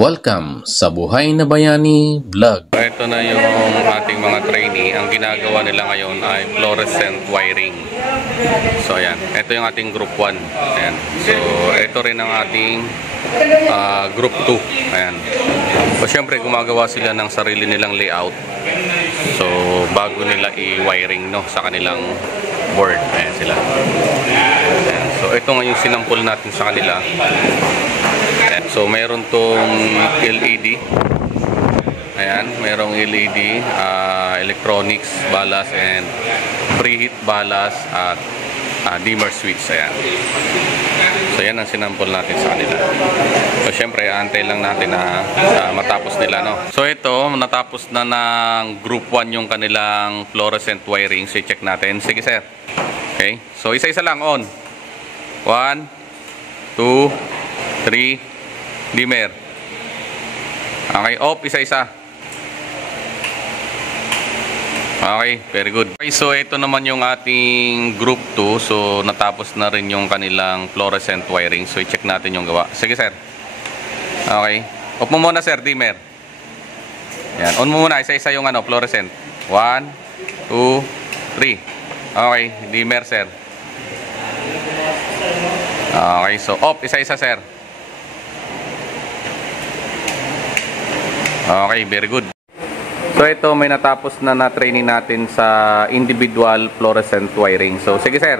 Welcome sa Buhay na Bayani Vlog. Ito na yung ating mga trainee. Ang ginagawa nila ngayon ay fluorescent wiring. So ayan, ito yung ating group 1. Ayan. So ito rin ang ating group 2. Ayan. So syempre gumagawa sila ng sarili nilang layout. So bago nila i-wiring sa kanilang board. Ayan sila. Ayan. So ito nga yung sinampol natin sa kanila. So mayroon tong LED. Ayan, mayroong LED, electronics, balas, and preheat balas at dimmer switch. Ayan. So yan ang sinampol natin sa kanila. So syempre, antay lang natin na matapos nila, no? So ito, natapos na ng group 1 yung kanilang fluorescent wiring. So i-check natin. Sige sir. Okay. So isa-isa lang on. 1, 2, 3, dimmer. Okay, off isa-isa. Okay, very good. Okay, so ito naman yung ating group 2. So natapos na rin yung kanilang fluorescent wiring. So i-check natin yung gawa. Sige sir. Okay. Off mo muna sir, dimmer. Yan, on mo muna isa-isa yung fluorescent. 1, 2, 3. Okay, dimmer sir. Okay, so off isa-isa sir. Okay, very good. So ito, may natapos na na-training natin sa individual fluorescent wiring. So sige sir.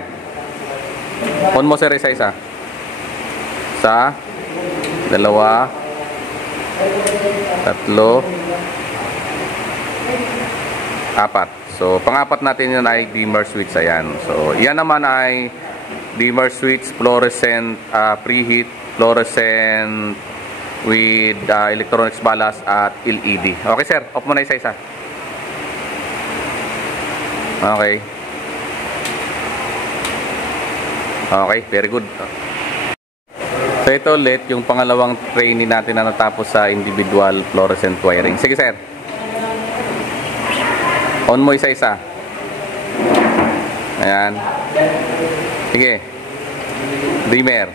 On mo sir isa-isa. Isa, dalawa, tatlo, apat. So pang-apat natin yun ay dimmer switch. Ayan. So yan naman ay dimmer switch, fluorescent preheat, fluorescent with electronics balas at LED. Okay sir, off mo na isa-isa. Okay. Okay, very good. So ito ulit yung pangalawang training natin na natapos sa individual fluorescent wiring. Sige sir. On mo isa-isa. Ayan. Sige. Dimmer.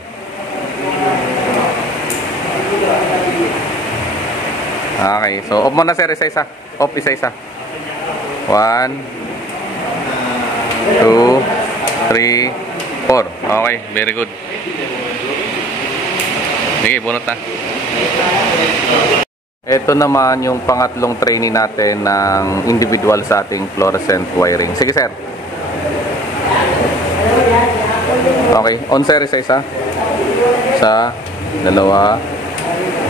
Okay, so off mo na sir isa-isa. Off isa-isa. 1, 2, 3, 4. Okay, very good. Sige, bunot na. Ito naman yung pangatlong training natin ng individual sa ating fluorescent wiring. Sige sir. Okay, on sir isa-isa. Isa, dalawa,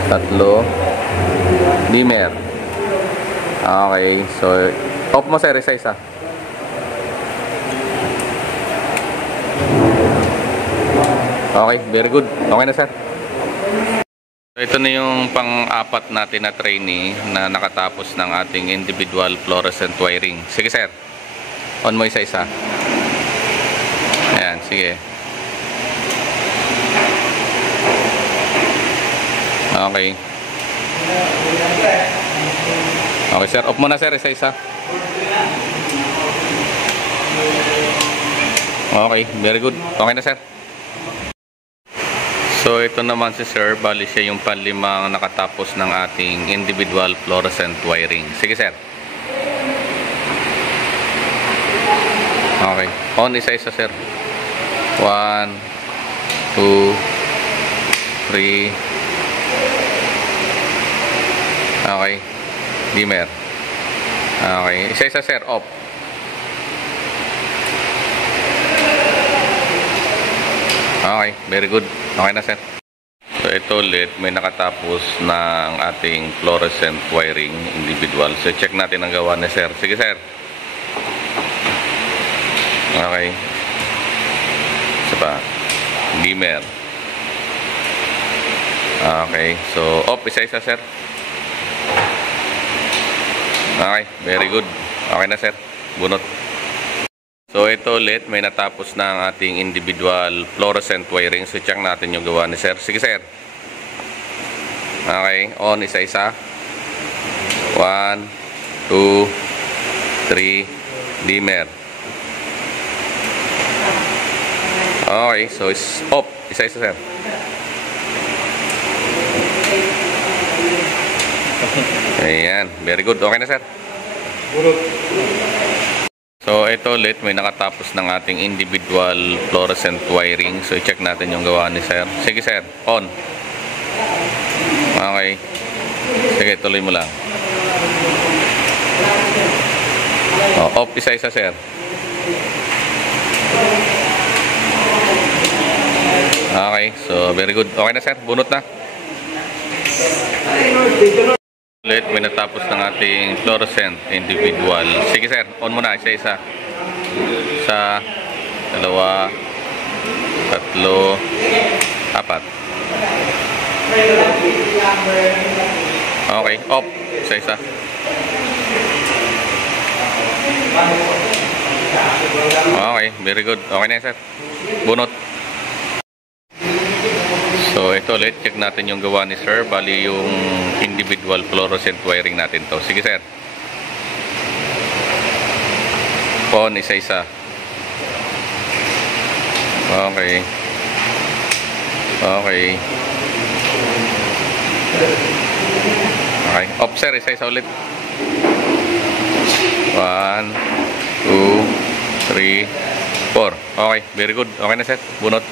tatlo, dimmer. Okay, so off mo sir isa-isa. Okay, very good. Okay na sir. So ito na yung pang-apat natin na trainee na nakatapos ng ating individual fluorescent wiring. Sige sir. On mo isa-isa. Ayan, sige. Okay. Okay sir, off mo na sir isa-isa. Okay, very good. Okay na sir. So ito naman si sir, bali siya yung panlimang nakatapos ng ating individual fluorescent wiring. Sige sir. Okay, on isa-isa sir. 1, 2, 3. Okay, dimmer. Okay, isa-isa sir, off. Okay, very good. Okay na sir. So ito ulit, may nakatapos ng ating fluorescent wiring individual. So check natin ang gawa ni sir. Sige sir. Okay. Isa pa. Dimmer. Okay, so off isa-isa sir. Okay, very good. Okay na sir. Bunot. So ito ulit, may natapos na ang ating individual fluorescent wiring. So check natin yung gawa ni sir. Sige sir. Okay, on isa-isa. 1, 2, 3, dimmer. Okay, so it's off. Isa-isa sir. Ayan, very good. Okay na, sir. So, ito ulit, may nakatapos ng ating individual fluorescent wiring. So, i-check natin yung gawa ni sir. Sige, sir. On. Okay. Sige, tuloy mo lang. Off isa-isa, sir. Okay, so very good. Okay na, sir. Bunot na. Ulit, may natapos ng ating fluorescent individual. Sige, sir. On mo na. Isa-isa. Isa, dalawa, tatlo, apat. Okay, off. Isa-isa. Okay, very good. Okay na, sir. Bunot. So, ito ulit, check natin yung gawa ni sir. Bali yung individual fluorescent wiring natin to. Sige, sir. On, isa-isa. Okay. Okay. Okay. Off, sir. Isa-isa ulit. 1, 2, 3, 4. Okay, very good. Okay na, sir. Bunot.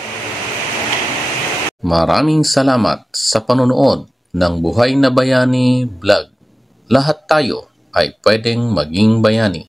Maraming salamat sa panonood ng Buhay na Bayani Vlog. Lahat tayo ay pwedeng maging bayani.